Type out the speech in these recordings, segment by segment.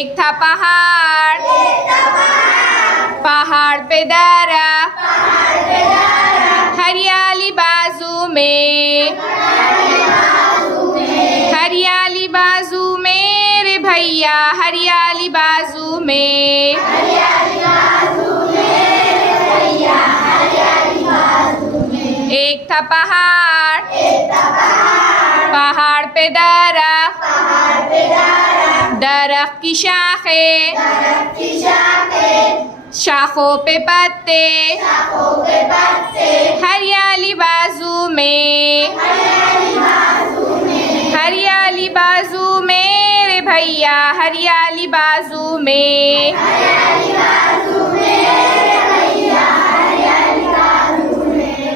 एक था पहाड़, पहाड़ पे दरख्त, हरियाली बाजू में, हरियाली बाजू में रे भैया, हरियाली बाजू में, एक था पहाड़, पहाड़ पे दरख्त, दरख्त की शाखें, शाखों पे पत्ते, हरियाली बाजू में, हरियाली बाजू में रे भैया, हरियाली बाजू में,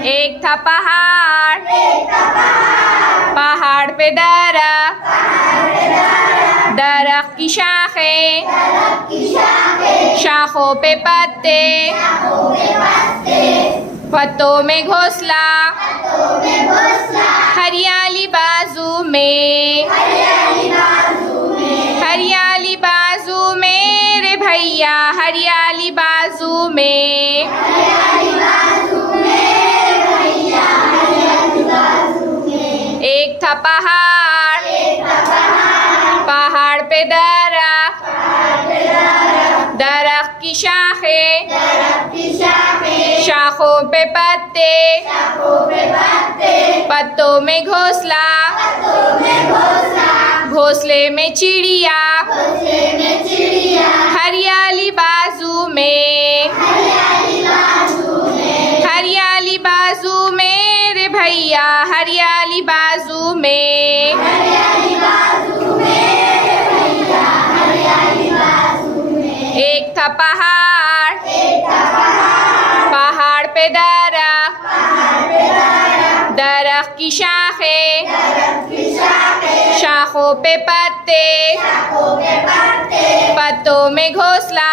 एक था पहाड़, पहाड़ पे दरख्त, दरख्त की शाखें, शाखों पे पत्ते, पत्तों में घोंसला, हरियाली बाजू में, हरियाली बाजू में रे भैया, हरियाली बाजू में, एक था पहाड़, पहाड़ पे दरख्त, दरख्त की शाखें, शाखों पे पत्ते, पत्तों में घोंसला, घोंसले में चिड़िया, हरियाली बाजू में, हरियाली बाजू में रे भैया, हरियाली बाजू में, एक था पहाड़, पहाड़ पे दरख्त, दरख्त की शाखें, शाखों पे पत्ते, पत्तों में घोंसला,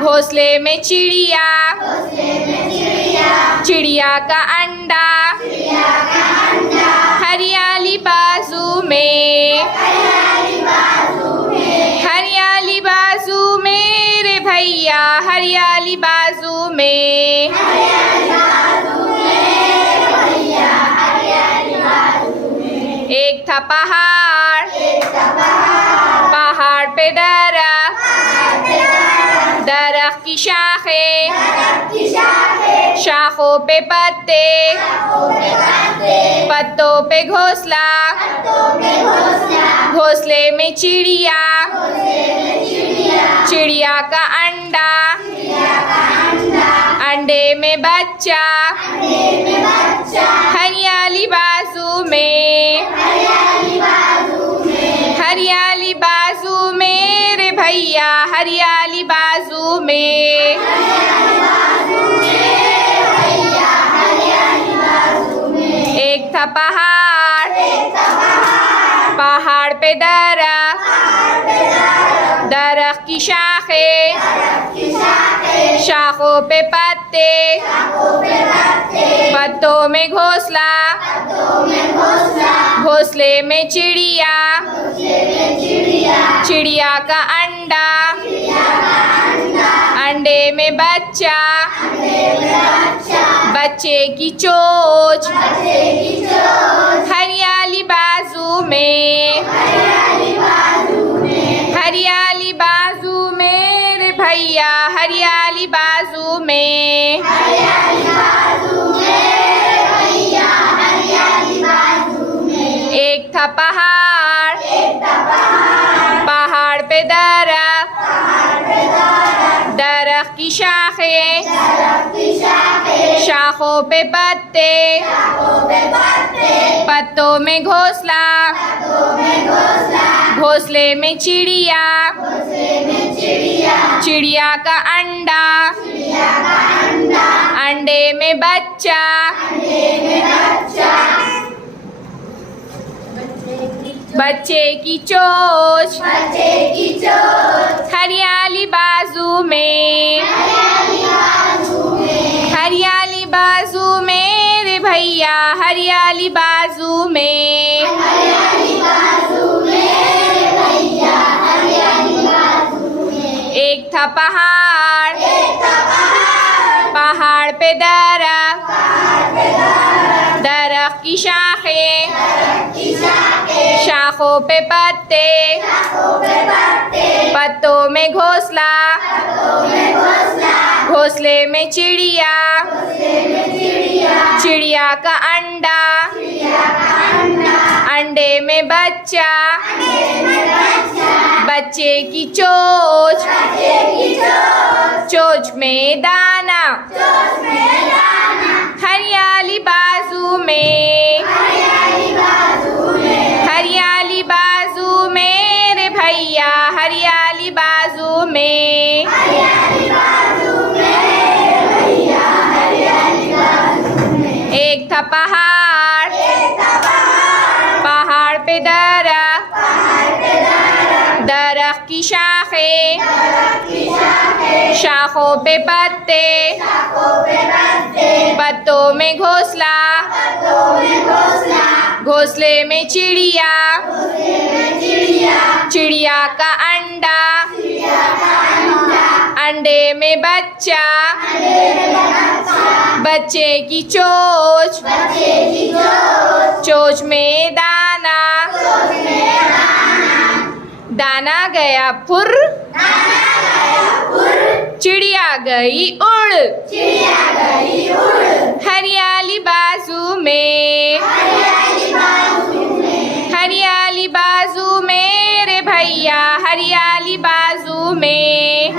घोंसले में चिड़िया, चिड़िया का अंडा, हरियाली बाजू में, हरियाली बाजू में रे भैया, हरियाली बाजू में, एक था पहाड़, पहाड़ पे दरख्त, दरख्त की शाखें, शाखों पे पत्ते, पत्तों पे घोंसला, घोंसले में चिड़िया, चिड़िया का अंडा, अंडे में बच्चा, हरियाली बाजू में, हरियाली बाजू में रे भैया, हरियाली बाजू में, एक था पहाड़, पहाड़ पे दरख्त, दरख्त की शाखें, शाखों पे पत्ते, पत्तों में घोंसला, घोंसले में चिड़िया, चिड़िया का अंडा, अंडे में बच्चा, बच्चे की चोंच, हरियाली बाजू में, हरियाली बाजू में रे भैया, हरियाली बाजू में, एक था पहाड़, पहाड़ पे दरख्त, दरख्त की शाखें, शाखों पे पत्ते, पत्तों में घोंसला, घोंसले में चिड़िया, चिड़िया का अंडा, अंडे में बच्चा, बच्चे की चोंच, हरियाली बाजू में, हरियाली बाजू में रे भैया, हरियाली बाजू में, हरियाली बाजू में भैया। पहाड़, पहाड़ पे दरख्त, दरख्त की शाखें, शाखों पे पत्ते, पत्तों में घोंसला, घोंसले में चिड़िया, चिड़िया का अंडा, अंडे में बच्चा, बच्चे की चोंच, चोंच में दाना, हरियाली बाजू में, हरियाली बाजू में रे भैया, हरियाली बाजू में, एक था पहाड़, पहाड़ पे दरख्त, दरख्त की शाखें, शाखों पे पत्ते, पत्तों में घोंसला, घोंसले में चिड़िया, चिड़िया का अंडा, अंडे में बच्चा, बच्चे की चोंच, चोंच में दाना, दाना गया फुर, चिड़िया गई उड़, हरियाली बाजू में, हरियाली बाजू में रे भैया, हरियाली बाजू में,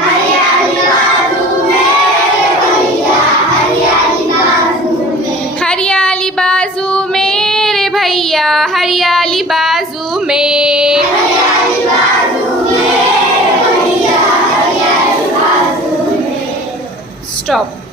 हरियाली बाजू में रे भैया, हरियाली बाजू में, स्टॉप।